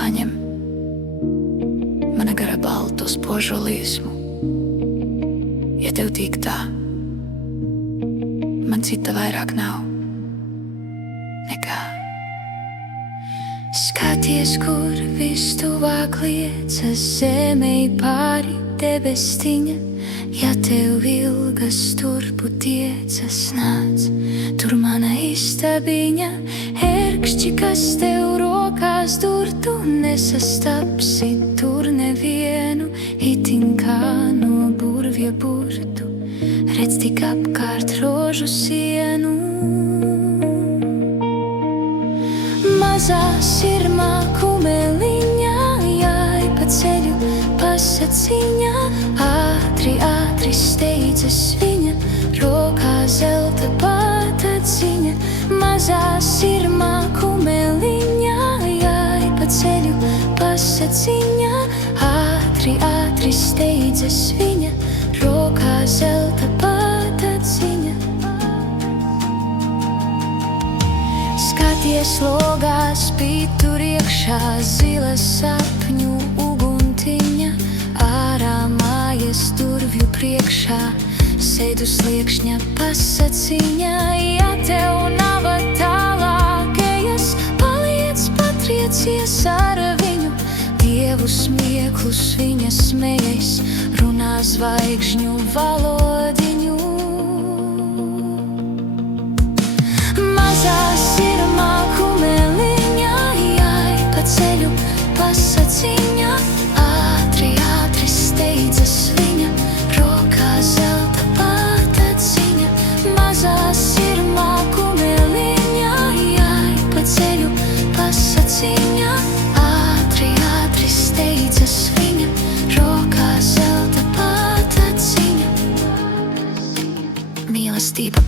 paņem mana gara balto spožo liesmu. Ja tev tīk tā, man cita vairāk nav nekā. Skaties, kur vistuvāk liecas zemei pāri debestiņa. Ja tev ilgas turpu tiecas, nāc, tur mana istabiņa. Ērkšķi, kas tev rokās dur, tu nesastapsi tur nevienu. Itin kā no burvja burtu, redz tik apkārt rožu sienu. Mazā sirmā kumeliņā, jāj pa ceļu pasaciņā. Ātri, ātri steidzas viņa, rokā zelta pataciņa. Mazā sirmā kumeliņā, jāj pa ceļu pasaciņā. Ātri, ātri steidzas viņa, rokā zelta pataciņa. Skaties, logā spīd tur iekšā zila sapņu uguntiņa. Ārā mājas durvju priekšā sēdu sliekšņa pasaciņa. Ja tev nav tālākējas, paliec patriecies ar viņu. Dievu smieklus viņa smējais, runā zvaigžņu valodiņu. Mazā sirmā kumeliņā, jāj pa ceļu pasaciņā. Ātri, ātri steidzas viņa, rokā zelta pataciņa. Mazā sirmā kumeliņā, jāj pa ceļu pasaciņā. Ātri, ātri steidzas viņa, rokā zelta pataciņa. Mīlestība